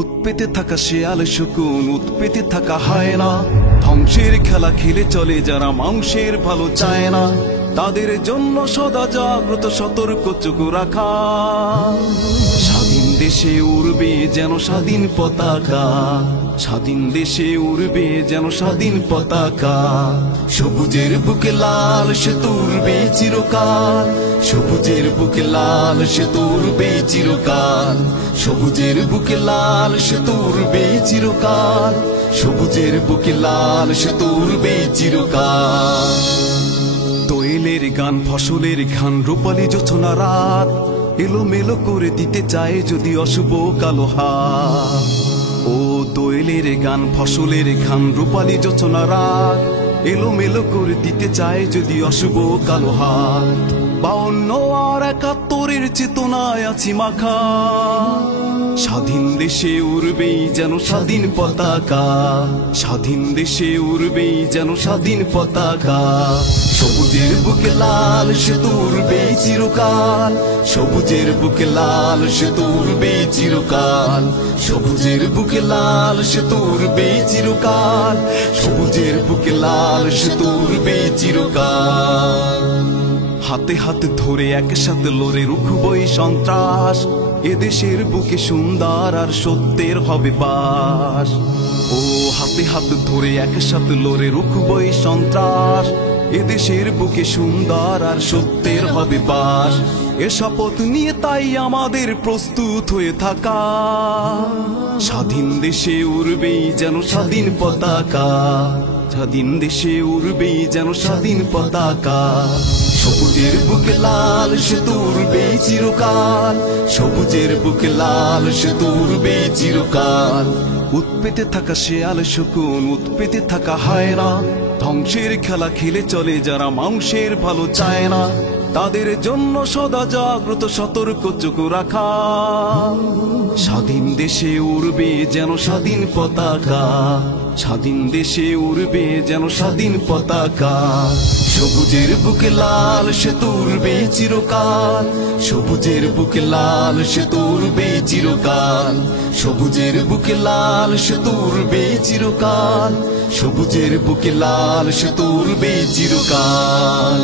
উৎপেতে থাকা শেয়াল শকুন উৎপেতে থাকা হয় না। ধ্বংসের খেলা খেলে চলে যারা মাংসের ভালো চায় না, তাদের জন্য সদা জাগ্রত সতর্ক চোখ রাখা। স্বাধীন দেশে উড়বে যেন স্বাধীন পতাকা, স্বাধীন দেশে উড়বে যেন স্বাধীন পতাকা। সবুজের বুকে লাল সে তো উড়বে চিরকাল, সবুজের বুকে লাল সে তো উড়বে চিরকাল। সবুজের বুকে লাল সে তো উড়বে চিরকাল, সবুজের বুকে লাল সে তো উড়বে চিরকাল। দোয়েলের গান ফসলের ঘান রূপালী জোছনা রাত, এলোমেলো করে দিতে চায় যদি অশুভ কালো হাত। ও দোয়েলের গান ফসলের ঘান রূপালী জোছনা রাত, এলোমেলো করে দিতে চায় যদি অশুভ কালো হাত। 52 আর 71-এর চেতনায় আছি মাখা, স্বাধীন দেশে উড়বেই যেন স্বাধীন পতাকা, স্বাধীন দেশে উড়বেই যেন স্বাধীন পতাকা। সবুজের বুকে লাল সে তো উড়বেই চিরকাল, সবুজের বুকে লাল সে তো উড়বেই চিরকাল। সবুজের বুকে লাল সে তো উড়বেই চিরকাল, সবুজের বুকে লাল সে তো উড়বেই চিরকাল। হাতে হাতে ধরে একসাথে লড়ে রুখবই সন্ত্রাস, এদেশের বুকে সুন্দর আর সত্যের হবে বাস। ও হাতে হাত ধরে একসাথে লড়ে রুখবই সন্ত্রাস, এদেশের বুকে সুন্দর আর সত্যের হবে বাস। এ শপথ নিয়ে তাই আমাদের প্রস্তুত হয়ে থাকা, স্বাধীন দেশে উড়বেই যেন স্বাধীন পতাকা, স্বাধীন দেশে উড়বেই যেন স্বাধীন পতাকা। সবুজের বুকে লাল সে তো উড়বেই চিরকাল, সবুজের বুকে লাল সে তো উড়বেই চিরকাল। উৎপেতে থাকা শেয়াল শকুন উৎপেতে থাকা হয় না, ধ্বংসের খেলা খেলে চলে যারা মাংসের ভালো চায় না, তাদের জন্য সদা জাগ্রত সতর্ক চোখ রাখা। স্বাধীন দেশে উড়বে যেন স্বাধীন পতাকা, স্বাধীন দেশে উড়বে যেন স্বাধীন পতাকা। সবুজের বুকে লাল সে তো উড়বেই চিরকাল, সবুজের বুকে লাল সে তো উড়বেই চিরকাল। সবুজের বুকে লাল সে তো উড়বেই চিরকাল, সবুজের বুকে লাল সে তো উড়বেই চিরকাল।